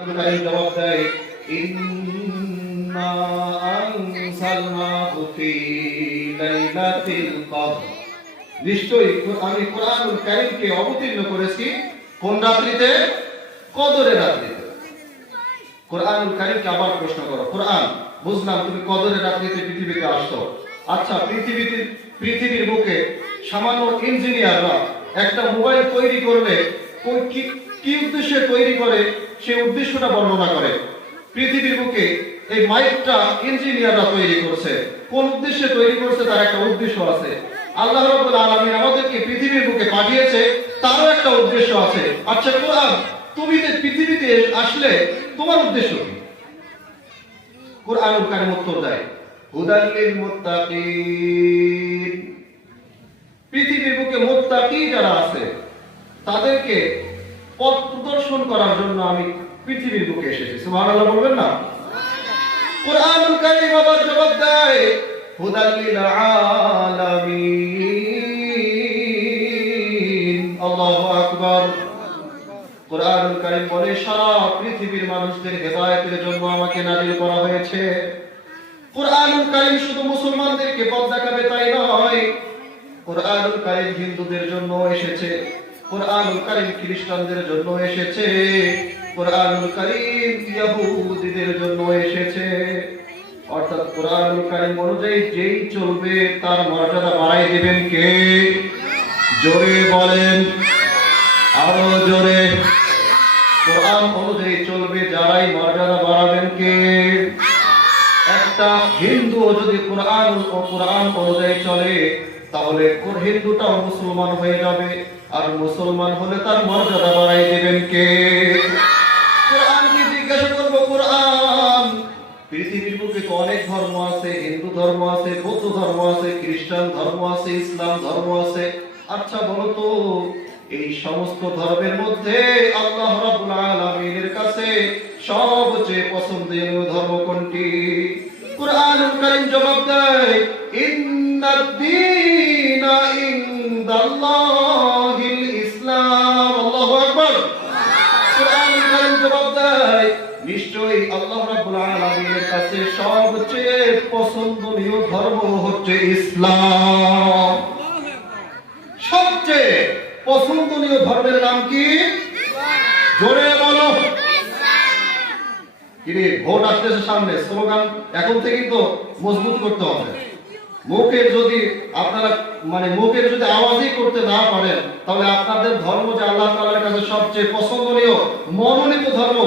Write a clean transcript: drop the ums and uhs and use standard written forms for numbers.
জবাব দেয় ইন্না আনসালনাহু ফি লাইলাতিল কদর, নিশ্চয়ই আমি কোরআনুল কারীমকে অবতীর্ণ করেছি কোন রাত্রিতে? কদরের রাত্রিতে। কোরআনুল কারীমকে আবার প্রশ্ন করো, কোরআন বুঝলাম তুমি কদরের রাত্রিতে পৃথিবীতে আসছো, আচ্ছা পৃথিবীর বুকে সামান্য ইঞ্জিনিয়াররা একটা মোবাইল তৈরি করলে কি উদ্দেশ্যে তৈরি করে সেই উদ্দেশ্যটা বর্ণনা করে। পৃথিবীর বুকে এই মাইকটা ইঞ্জিনিয়াররা তৈরি করছে, কোন উদ্দেশ্যে তৈরি করছে তার একটা উদ্দেশ্য আছে। আল্লাহ রাব্বুল আলামিন আমাদেরকে পৃথিবীর বুকে পাঠিয়েছে, তারও একটা উদ্দেশ্য আছে। আচ্ছা কোরআন, তুমি যে পৃথিবীতে আসলে তোমার উদ্দেশ্য কি? কোরআনুল কারীম উত্তর দেয় হুদাল লিল মুত্তাকিন, পৃথিবীর বুকে মুত্তাকি যারা আছে তাদেরকে পথ প্রদর্শন করার জন্য আমি পৃথিবীর বুকে এসেছি। সুবহানাল্লাহ বলবেন না? কোরআনুল কারীম আবার জবাব দেয় হুদাল লিল আলামিন। আল্লাহু আকবার। কোরআনুল কারীম বলে সারা পৃথিবীর মানুষদের হেদায়েতের জন্য আমাকে নাযিল করা হয়েছে। কোরআনুল কারীম শুধু মুসলমানদেরকে পথ দেখাবে তাই নয়, কোরআনুল কারীম হিন্দুদের জন্য এসেছে, কোরআনুল কারীম খ্রিস্টানদের জন্য এসেছে, কোরআনুল কারীম ইহুদিদের জন্য এসেছে। অর্থাৎ কোরআনুল কারীম অনুযায়ী যেই চলবে তার মর্যাদা বাড়াই দিবেন কে? জোরে বলেন, আরো জোরে। কোরআন অনুযায়ী চলবে যারাই মর্যাদা বাড়াবেন কে? একটা হিন্দু যদি কোরআন অনুযায়ী চলে তাহলে হিন্দুটাও মুসলমান হয়ে যাবে, আর মুসলমান হলে তার মর্যাদা বাড়াই দেবেন কে? কোরআনকে জিজ্ঞাসা করবো, কোরআন পৃথিবীর বুকে তো অনেক ধর্ম আছে, হিন্দু ধর্ম আছে, বৌদ্ধ ধর্ম আছে, খ্রিস্টান ধর্ম আছে, ইসলাম ধর্ম আছে, আচ্ছা বলো তো এই সমস্ত ধর্মের মধ্যে আল্লাহ রাব্বুল আলামিনের কাছে সবচেয়ে পছন্দের ধর্ম কোনটি? কোরআনুল কারীম জবাব দেয় ইন্নাদ দীনা ইনদাল্লাহিল ইসলাম। আল্লাহু আকবার। কোরআনুল কারীম জবাব দেয় নিশ্চয়ই আল্লাহ রাব্বুল আলামিনের কাছে সবচেয়ে পছন্দনীয় ধর্ম হচ্ছে ইসলাম। সবচেয়ে পছন্দনীয় ধর্মের নাম কি? জোরে বলো। কিরে ভোট আসতেছে সামনে, স্লোগান এখন থেকেই তো মজবুত করতে হবে। মুখের যদি আপনারা মুখের যদি আওয়াজই করতে না পারেন তাহলে আপনাদের ধর্ম যে আল্লাহ তাআলার কাছে সবচেয়ে পছন্দনীয় মনোনীত ধর্ম